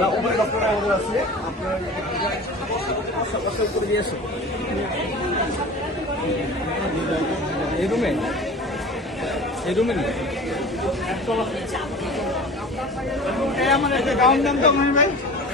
না উপরে ডক্টর আমাদের আছে আপনার সকাল করে দিয়ে এসো এই রুমে এই রুমে নেই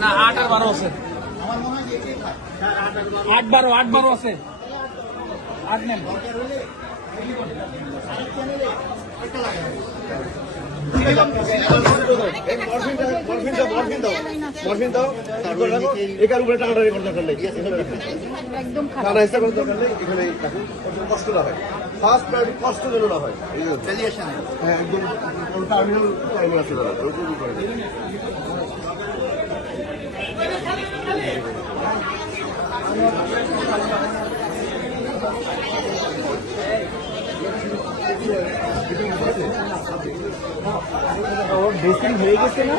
না আট আর বারো আছে আট বারো আট বারো আছে আট নেন একার উপরে টাকাটা রেকর্ড দরকার নেই একদম হিসাব করার দরকার হয় ফার্স্ট প্রায়োরিটি কষ্ট যেন হয় ওইটুকু করে দিন। ড্রেসিং হয়ে গেছে না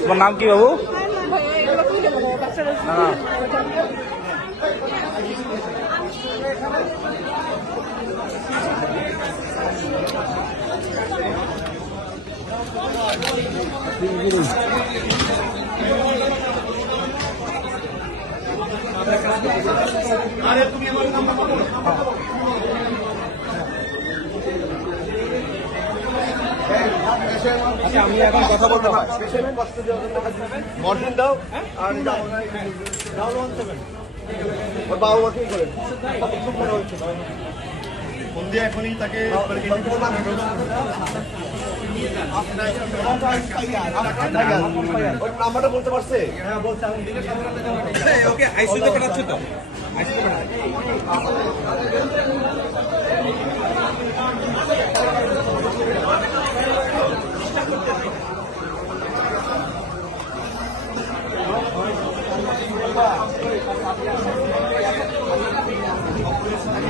তোমার নাম কি বাবু এগুলো খুলে বলো বাচ্চারা আচ্ছা আমি এখন কথা বলতে পারি মরফিন দাও, আর ওর বাবা মাকেই করেন ফোন দিয়ে এখনই তাকে নাম্বারটা বলতে পারছে? হ্যাঁ বলছে ওকে আইসিউতে পাঠাচ্ছ তো?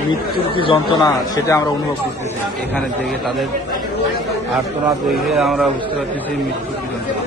মৃত্যুর যে যন্ত্রণা সেটা আমরা অনুভব করতেছি। এখানে থেকে তাদের আর্তনাদ দেখে আমরা বুঝতে পারতেছি মৃত্যুর কি যন্ত্রণা।